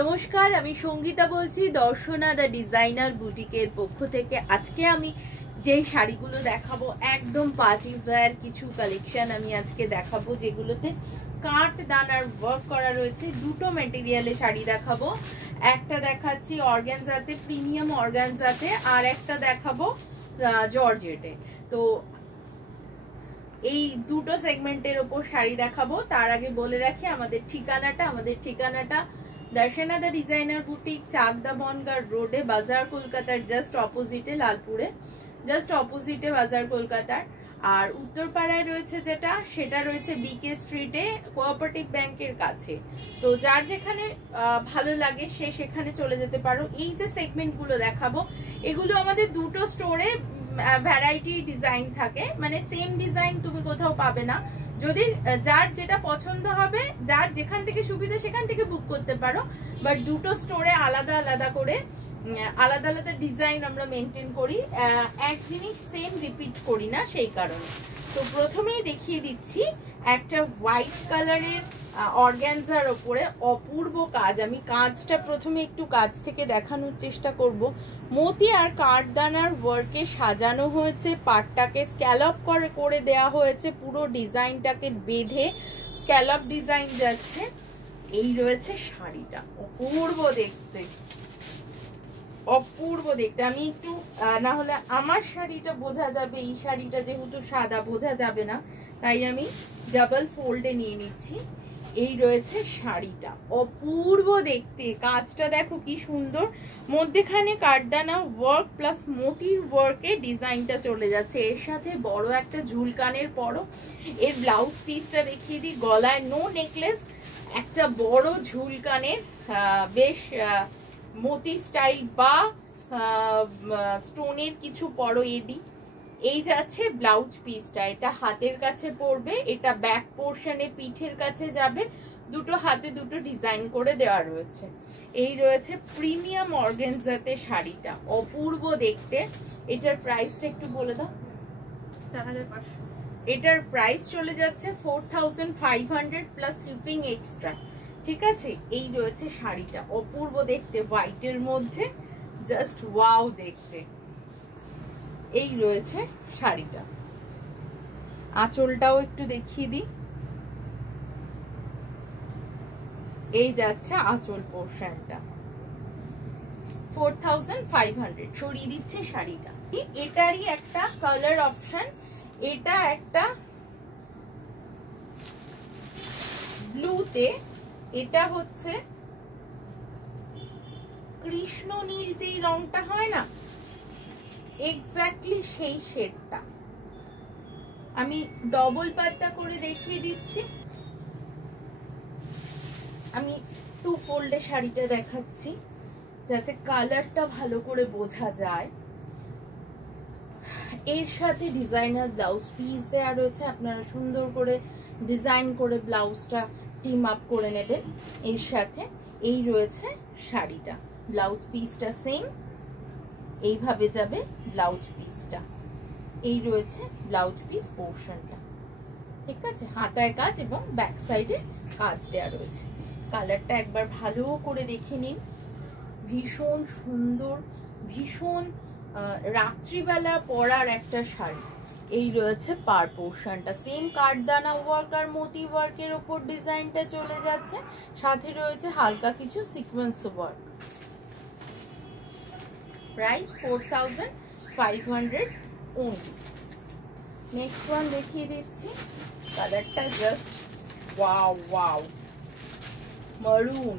নমস্কার, আমি সঙ্গীতা বলছি দর্শনা দ্য ডিজাইনার বুটিকের পক্ষ থেকে। আজকে আমি যে শাড়িগুলো দেখাবো একদম পার্টি ওয়্যার কিছু কালেকশন আমি আজকে দেখাবো, যেগুলোতে কাট দানার ওয়ার্ক করা রয়েছে। দুটো ম্যাটেরিয়ালে শাড়ি দেখাবো, একটা দেখাচ্ছি অর্গানজাতে, প্রিমিয়াম অর্গানজাতে, আর একটা দেখাবো জর্জেটে। তো এই দুটো সেগমেন্টের ওপর শাড়ি দেখাবো। তার আগে বলে রাখি আমাদের ঠিকানাটা Darshana the designer boutique, Chakdah Bongaon রোডে, বাজার কলকাতার জাস্ট অপোজিটে, লালপুরে জাস্ট অপোজিটে বাজার কলকাতার। আর উত্তরপাড়ায় রয়েছে সেটা রয়েছে বিকে স্ট্রিটে, কোঅপারেটিভ ব্যাংকের কাছে। তো যার যেখানে ভালো লাগে সে সেখানে চলে যেতে পারো। এই যে সেগমেন্ট গুলো দেখাবো এগুলো আমাদের দুটো স্টোরে ভ্যারাইটি ডিজাইন থাকে, মানে সেম ডিজাইন তুমি কোথাও পাবে না। যদি যার যেটা পছন্দ হবে, যার যেখান থেকে সুবিধা সেখান থেকে বুক করতে পারো, বাট দুটো স্টোরে আলাদা আলাদা করে আলাদা আলাদা ডিজাইন আমরা মেনটেন করি, এক জিনিস সেম রিপিট করি না, সেই কারণে। তো প্রথমেই দেখিয়ে দিচ্ছি একটা হোয়াইট কালারের অর্গানজার ওপরে অপূর্ব কাজ। আমি কাজটা প্রথমে একটু কাছ থেকে দেখানোর চেষ্টা করব। মতি আর কাঠদানার ওয়ার্কে সাজানো হয়েছে, পাটটাকে স্ক্যালপ করে দেয়া হয়েছে, পুরো ডিজাইনটাকে বেঁধে স্ক্যালপ ডিজাইন যাচ্ছে। এই রয়েছে শাড়িটা, অপূর্ব দেখতে, অপূর্ব দেখতে। আমি একটু না হলে আমার শাড়িটা বোঝা যাবে, এই শাড়িটা যেহেতু সাদা বোঝা যাবে না, তাই আমি ডাবল ফোল্ডে নিয়ে নিচ্ছি। এই রয়েছে শাড়িটা, অপূর্ব দেখতে। কাজটা দেখো কি সুন্দর, মধ্যেখানে কাঠদানা ওয়ার্ক প্লাস মতির ওয়ার্কে ডিজাইনটা চলে যাচ্ছে। এর সাথে বড় একটা ঝুলকানের পরও। এর ব্লাউজ পিসটা দেখিয়ে দিই, গলায় নো নেকলেস, একটা বড় ঝুলকানের বেশ মতি স্টাইল বা স্টোনের কিছু পরো এডি। এই যাচ্ছে ব্লাউজ পিসটা, এটা হাতের কাছে পড়বে, এটা ব্যাক পোর্শনে পিঠের কাছে যাবে, দুটো হাতে দুটো ডিজাইন করে দেওয়া রয়েছে। এই রয়েছে প্রিমিয়াম অর্গানজাতে শাড়িটা, অপূর্ব দেখতে। এটার প্রাইসটা একটু বলে দাও। 4500। এটার প্রাইস চলে যাচ্ছে 4500 প্লাস শিপিং এক্সট্রা, ঠিক আছে। এই রয়েছে শাড়িটা, অপূর্ব দেখতে, হোয়াইটের মধ্যে জাস্ট ওয়াও দেখতে। এই রয়েছে শাড়িটা, আঁচলটাও একটু দেখিয়ে দিই। এই যাচ্ছে আঁচল পোর্শনটা, 4500। সরিয়ে দিচ্ছে শাড়িটা। এটারই একটা কালার অপশন, এটা একটা ব্লুতে, এটা হচ্ছে কৃষ্ণ নীল যেই রংটা হয় না, এক্স্যাক্টলি সেই শেডটা। আমি ডবল পাটটা করে দেখিয়ে দিচ্ছি। আমি টু ফোল্ডে শাড়িটা দেখাচ্ছি যাতে কালারটা ভালো করে বোঝা যায়। এর সাথে ডিজাইনার ব্লাউজ পিস দেওয়া রয়েছে, আপনারা সুন্দর করে ডিজাইন করে ব্লাউজটা টিম আপ করে নেবেন এর সাথে। এই রয়েছে শাড়িটা, ব্লাউজ পিসটা সেম, এইভাবে যাবে ব্লাউজ পিসটা। এই রয়েছে ব্লাউজ পিস পোর্শনটা, ঠিক আছে। হাতায় কাজ এবং ব্যাক সাইডে কাজ দেওয়া রয়েছে। কালারটা একবার ভালো করে দেখে নিন, ভীষণ সুন্দর, ভীষণ রাত্রিবেলা পরার একটা শাড়ি। এই রয়েছে পার পোর্শনটা, সেম কাঠদানা ওয়ার্ক আর মতি ওয়ার্কের ওপর ডিজাইনটা চলে যাচ্ছে, সাথে রয়েছে হালকা কিছু sequence work. Price 4500 only। Next one দেখিয়ে দিচ্ছি, কালারটা জাস্ট ওয়াও ওয়াও, মারুন।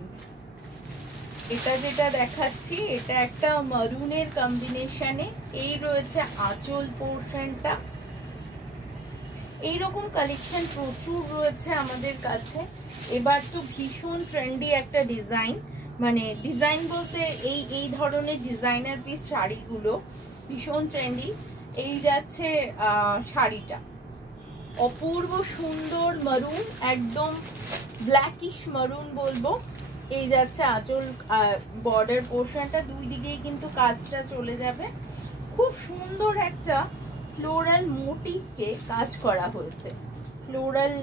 এটা যেটা দেখাচ্ছি এটা একটা মারুনের কম্বিনেশনে। এই রয়েছে আঁচল পোর্শনটা। এইরকম কালেকশন প্রচুর রয়েছে আমাদের কাছে। এবার তো ভীষণ ট্রেন্ডি একটা ডিজাইন, মানে ডিজাইন বলতে এই ধরনের ডিজাইনার পিস শাড়িগুলো ভীষণ ট্রেন্ডি। এই যাচ্ছে শাড়িটা, অপূর্ব সুন্দর মারুন, একদম ব্ল্যাকিশ মারুন বলবো। এই যাচ্ছে আঁচল, বর্ডার পোর্শনটা, দুই দিকেই কিন্তু কাজটা চলে যাবে। খুব সুন্দর একটা ফ্লোরাল মোটিভকে কাজ করা হয়েছে, ফ্লোরাল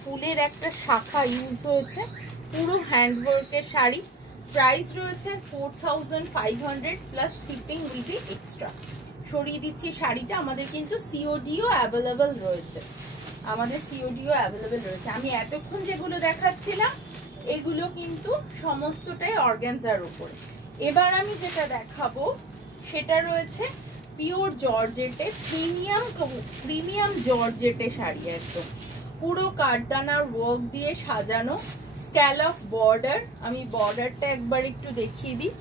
ফুলের একটা শাখা ইউজ হয়েছে, পুরো হ্যান্ডওয়ার্কের শাড়ি, প্রাইস রয়েছে 4500 plus shipping will be extra. সরিয়ে দিচ্ছি শাড়িটা। আমাদের কিন্তু সিওডিও অ্যাভেলেবেল রয়েছে, আমি এতক্ষণ যেগুলো দেখাচ্ছিলাম এগুলো কিন্তু সমস্তটাই অর্গানজার উপরে। এবার আমি যেটা দেখাবো সেটা রয়েছে পিওর জর্জেটে, প্রিমিয়াম জর্জেটে শাড়ি, একদম পুরো কাঠদানার ওয়ার্ক দিয়ে সাজানো, স্ক্যালপ বর্ডার। আমি বর্ডারটা একবার একটু দেখিয়ে দিই।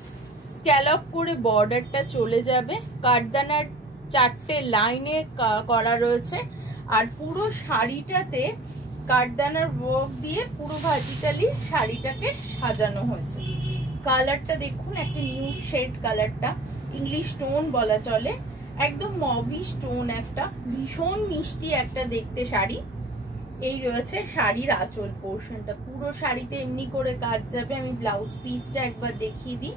স্ক্যালপ করে বর্ডারটা চলে যাবে, কাঠদানার 4টে লাইনে করা রয়েছে, আর পুরো শাড়িটাতে কাঠদানার ওয়ার্ক দিয়ে পুরো ভার্টিক্যালি শাড়িটাকে সাজানো হয়েছে। কালারটা দেখুন, একটা নিউ শেড কালারটা, ইংলিশ টোন বলা চলে, একদম মভিশ টোন, একটা ভীষণ মিষ্টি একটা দেখতে শাড়ি। এই রয়েছে শাড়ির আঁচল পোর্শনটা, পুরো শাড়িতে এমনি করে কাজ যাবে। আমি ব্লাউজ পিসটা একবার দেখিয়ে দিই।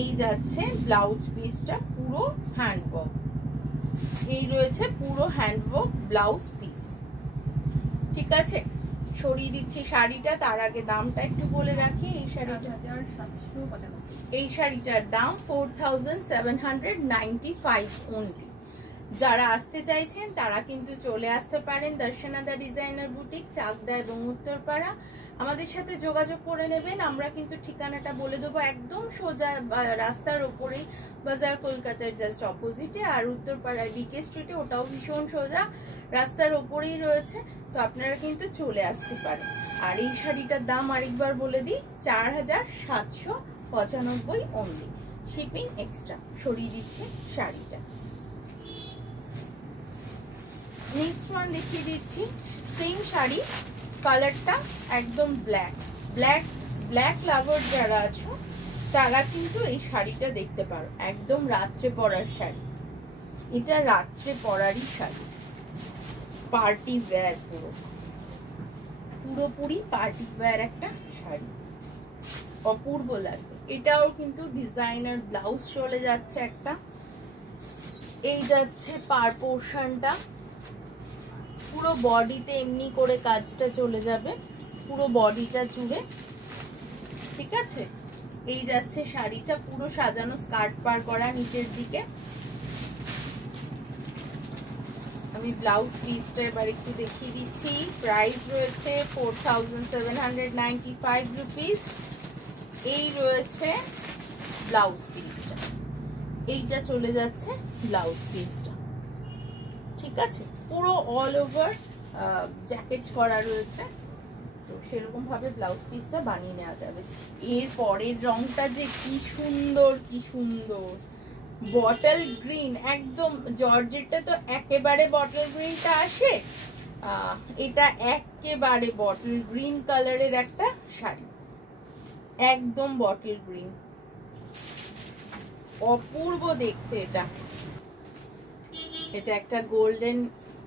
এই যাচ্ছে ব্লাউজ পিসটা, পুরো হ্যান্ডওয়ার্ক। এই রয়েছে পুরো হ্যান্ডওয়ার্ক ব্লাউজ পিস। ঠিক আছে, সরিয়ে দিচ্ছি শাড়িটা। তার আগে দামটা একটু বলে রাখি। এই শাড়িটার দাম 4795 অনলি। যারা আসতে চাইছেন তারা কিন্তু চলে আসতে পারেন দর্শনাদা ডিজাইনার বুটিক, চাকদা এবং উত্তরপাড়া। আমাদের সাথে যোগাযোগ করে নেবেন। আমরা কিন্তু ঠিকানাটা বলে দেবো, একদম সোজা রাস্তার ওপরেই, বাজার কলকাতার জাস্ট অপোজিটে। আর উত্তরপাড়ায় বিকে স্ট্রিটে, ওটাও ভীষণ সোজা রাস্তার ওপরেই রয়েছে। তো আপনারা কিন্তু চলে আসতে পারেন। আর এই শাড়িটার দাম আরেকবার বলে দিই, 4795 অনলি, শিপিং এক্সট্রা। সরিয়ে দিচ্ছি শাড়িটা। নেক্সট ওয়ান দেখিয়ে দিচ্ছি, সেম শাড়ি, কালারটা একদম ব্ল্যাক লাভার যারা আছো তারা কিন্তু এই শাড়িটা দেখতে পারো। একদম রাত্রে পরার শাড়ি, এটা রাত্রে পরারই শাড়ি, পার্টি ওয়্যার, পুরোপুরি পার্টি ওয়্যার একটা শাড়ি, অপূর্ব লাগবে। এটাও কিন্তু ডিজাইনার ব্লাউজ চলে যাচ্ছে একটা। এই যাচ্ছে পার পোর্শনটা, পুরো বডিতে এমনি করে কাজটা চলে যাবে, পুরো বডিটা জুড়ে। ঠিক আছে, এই যাচ্ছে শাড়িটা, পুরো সাজানো, স্কার্ট পার করা নিচের দিকে। আমি ব্লাউজ পিসটা এবার একটু দেখিয়ে দিচ্ছি। প্রাইস রয়েছে 4795 রুপিস। এই রয়েছে ব্লাউজ পিসটা, এইটা চলে যাচ্ছে ব্লাউজ পিসটা। ঠিক আছে, পুরো অল ওভার জ্যাকেট করা রয়েছে, তো সেরকম ভাবে ব্লাউজ পিসটা বানিয়ে নেওয়া যাবে। এর পরের রংটা যে কি সুন্দর, কি সুন্দর, বটল গ্রিন, একদম জর্জেটটা তো একেবারে বটল গ্রিনটা আসে, এটা একেবারে বটল গ্রিন কালারের একটা শাড়ি, একদম বটল গ্রিন, অপূর্ব দেখতে। এটা একটা গোল্ডেন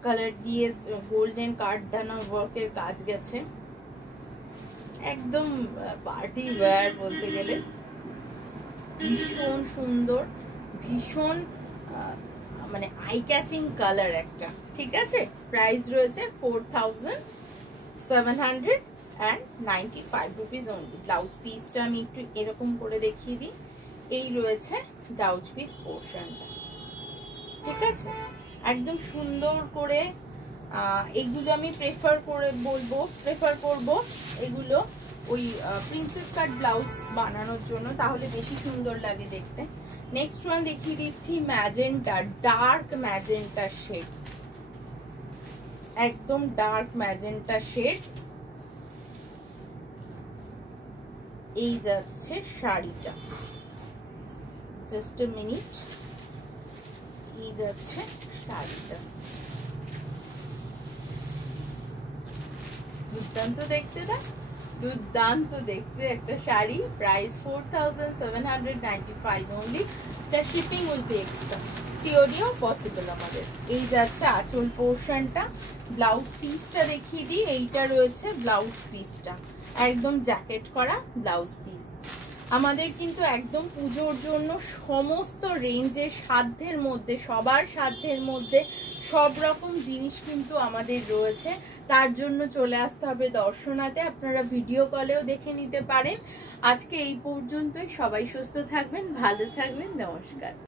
কালার দিয়ে গোল্ডেন কাঠদানা ওয়ার্কের কাজ গেছে, একদম পার্টি ওয়্যার বলতে গেলে। ভীষণ সুন্দর, ভীষণ মানে আই ক্যাচিং কালার একটা। ঠিক আছে, প্রাইস রয়েছে 4795 রুপিস অনলি। ব্লাউজ পিসটা আমি একটু এরকম করে দেখিয়ে দিই। এই রয়েছে ব্লাউজ পিস পোর্শনটা। ঠিক আছে, একদম সুন্দর করে। এগুলো আমি প্রেফার করব এগুলো ওই প্রিন্সেস কাট ব্লাউজ বানানোর জন্য, তাহলে বেশি সুন্দর লাগে দেখতে। নেক্সট ওয়ান দেখিয়ে দিচ্ছি, ম্যাজেন্টা, ডার্ক ম্যাজেন্টা শেড, একদম ডার্ক ম্যাজেন্টা শেড। এই যাচ্ছে শাড়িটা, জাস্ট আ মিনিট। এই যাচ্ছে শাড়িটা, দুর্দান্ত দেখতে, দুর্দান্ত দেখতে একটা sari. Price 4795 only, shipping will be extra, সিওডিও পসিবল আমাদের। এই যাচ্ছে আঁচল পোর্শনটা। ব্লাউজ পিসটা দেখিয়ে দিই। এইটা রয়েছে ব্লাউজ পিসটা, একদম জ্যাকেট করা ব্লাউজ পিস। আমাদের কিন্তু একদম পুজোর জন্য সমস্ত রেঞ্জের সাধ্যের মধ্যে, সবার সাধ্যের মধ্যে সব রকম জিনিস কিন্তু আমাদের রয়েছে। তার জন্য চলে আসতে হবে দর্শনাতে, আপনারা ভিডিও কলেও দেখে নিতে পারেন। আজকে এই পর্যন্তই, সবাই সুস্থ থাকবেন, ভালো থাকবেন, নমস্কার।